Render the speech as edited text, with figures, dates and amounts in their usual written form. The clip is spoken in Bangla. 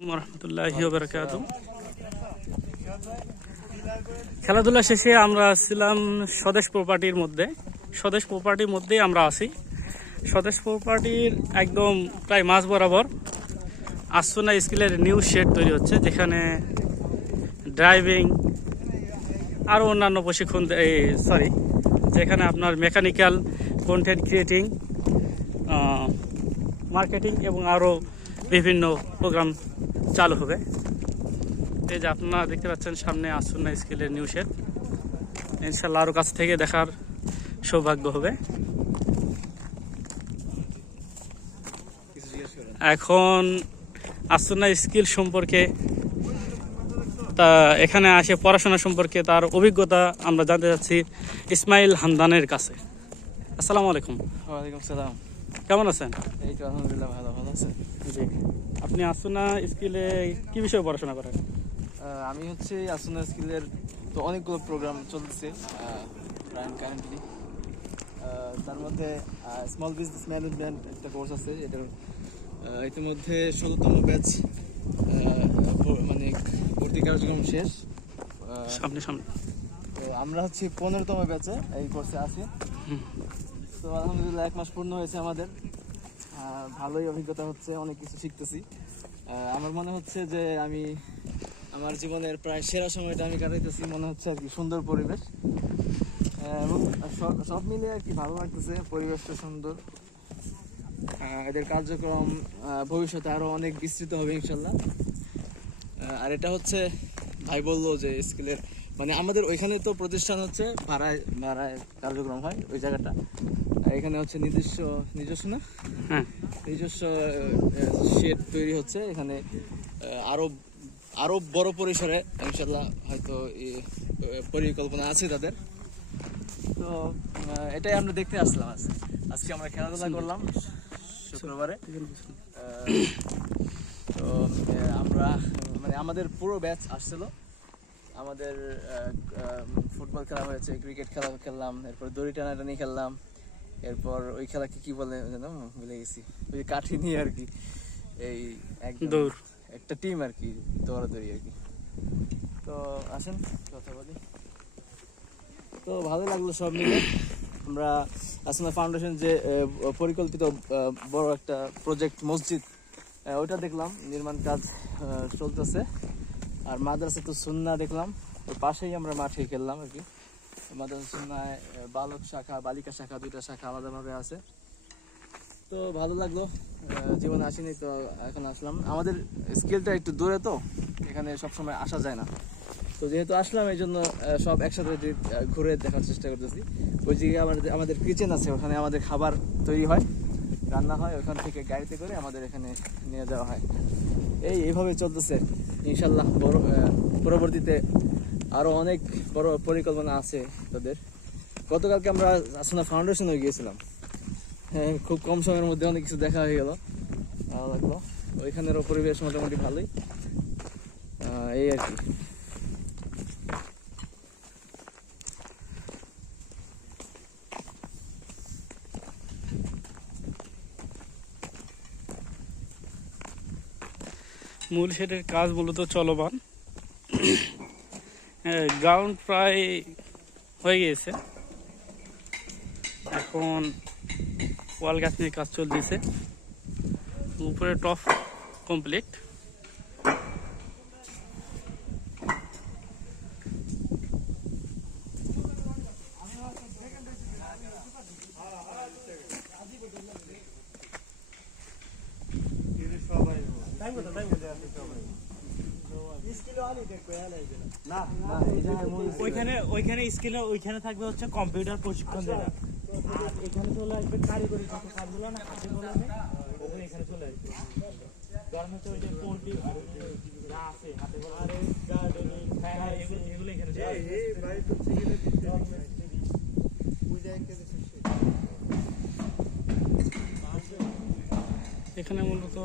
রহমতুল্লাহি ওয়া বারাকাতুহু। খেলাধুলা শেষে আমরা ছিলাম স্বদেশ প্রপার্টির মধ্যেই আমরা আছি। স্বদেশ প্রপার্টির একদম প্রায় মাঝ বরাবর আসুনা স্কিলের নিউ শেড তৈরি হচ্ছে, যেখানে ড্রাইভিং আরও অন্যান্য প্রশিক্ষণ যেখানে আপনার মেকানিক্যাল, কন্টেন্ট ক্রিয়েটিং, মার্কেটিং এবং আরও বিভিন্ন প্রোগ্রাম চালু হবে। এই যে আপনারা দেখতে পাচ্ছেন সামনে আসুনা স্কিলের নিউ শেড। ইনশাল্লাহ আরও কাছ থেকে দেখার সৌভাগ্য হবে। এখন আসুনা স্কিল সম্পর্কে এখানে আসে পড়াশোনা সম্পর্কে তার অভিজ্ঞতা আমরা জানতে চাচ্ছি ইসমাইল হামদানের কাছে। আসসালামু আলাইকুম। ওয়ালাইকুম সালাম। কেমন আছেন? এই তো আলহামদুলিল্লাহ, ভালো আছেন? জি। আপনি আসুনা স্কিলে কি বিষয়ে পড়াশোনা করেন? আমি হচ্ছে আসুনা স্কিলের তো অনেকগুলো প্রোগ্রাম চলতেছে কারেন্টলি। তার মধ্যে স্মল বিজনেস ম্যানেজমেন্ট একটা কোর্স আছে, এটার ইতিমধ্যে 16তম ব্যাচ মানে ভর্তি কার্যক্রম শেষ। সামনে তো আমরা হচ্ছে 15তম ব্যাচে এই কোর্সে আছি। তো আলহামদুলিল্লাহ 1 মাস পূর্ণ হয়েছে আমাদের। ভালোই অভিজ্ঞতা হচ্ছে, অনেক কিছু শিখতেছি। আমার মনে হচ্ছে যে আমি আমার জীবনের প্রায় সেরা সময়টা আমি কাটাইতেছি, মনে হচ্ছে আর কি। সুন্দর পরিবেশ এবং সব মিলে আর কি ভালো লাগতেছে, পরিবেশটা সুন্দর। এদের কার্যক্রম ভবিষ্যতে আরো অনেক বিস্তৃত হবে ইনশাল্লাহ। আর এটা হচ্ছে ভাই বললো যে স্কিলের মানে আমাদের ওইখানে তো প্রতিষ্ঠান হচ্ছে ভাড়ায় কার্যক্রম হয় ওই জায়গাটা। এখানে হচ্ছে নিজস্ব শেড তৈরি হচ্ছে এখানে। আরো বড় পরিসরে ইনশাল্লাহ হয়তো পরিকল্পনা আছে তাদের। তো এটাই আমরা দেখতে আসলাম। আজকে আমরা খেলাধুলা করলাম শুক্রবারে। তো আমরা মানে আমাদের পুরো ব্যাচ আসছিল। আমাদের ফুটবল খেলা হয়েছে, ক্রিকেট খেলা খেললাম, এরপর দড়ি টানাটানি খেললাম, এরপর ওই খেলাকে কি বলে জানো ভুলে গেছি, ওই কাঠি নিয়ে আর কি, এই একদম একটা টিম আর কি, দৌড়াদৌড়ি আর কি। তো আসেন কথা বলি। তো ভালোই লাগলো সব মিলে। আমরা আসলে ফাউন্ডেশন যে পরিকল্পিত বড় একটা প্রজেক্ট মসজিদ, ওইটা দেখলাম, নির্মাণ কাজ চলতেছে। আর মাদ্রাসা তো সুন্নাহ দেখলাম, ওর পাশেই আমরা মাঠে খেললাম আর কি। মাদ্রাসা সুন্নাহ বালক শাখা, বালিকা শাখা, 2টা শাখা আলাদাভাবে আছে। তো ভালো লাগলো, জীবনে আসিনি তো এখন আসলাম। আমাদের স্কিলটা একটু দূরে, তো এখানে সবসময় আসা যায় না। তো যেহেতু আসলাম এই জন্য সব একসাথে ঘুরে দেখার চেষ্টা করতেছি। ওই জায়গায় আমাদের কিচেন আছে, ওখানে আমাদের খাবার তৈরি হয়, রান্না হয়, ওখান থেকে গাড়িতে করে আমাদের এখানে নিয়ে যাওয়া হয়। এইভাবে চলতেছে ইনশাল্লাহ। পরবর্তীতে আরো অনেক বড় পরিকল্পনা আছে তাদের। গতকালকে আমরা আসলে ফাউন্ডেশনে গিয়েছিলাম, খুব কম সময়ের মধ্যে অনেক কিছু দেখা হয়ে গেল, ভালো লাগলো। ওইখানেরও পরিবেশ মোটামুটি ভালোই, এই আর কি। মূল শেডের কাজ মূলত চলমান। গ্রাউন্ড প্রায় হয়ে গিয়েছে, এখন ওয়াল গাঁথনির কাজ চলতেছে। উপরে টপ কমপ্লিট। ওইখানে স্কিলে ওইখানে থাকবে হচ্ছে কম্পিউটার প্রশিক্ষণ যেটা, আর এখানে চলে আসবে কারিগরি যত কাজগুলো না হাতে বলে ওখানে এখানে চলে আসবে। কারণ হচ্ছে ওই যে পোল্ট্রি যা আছে হাতে বলে, আর এগুলো এখানে এখানে মূলত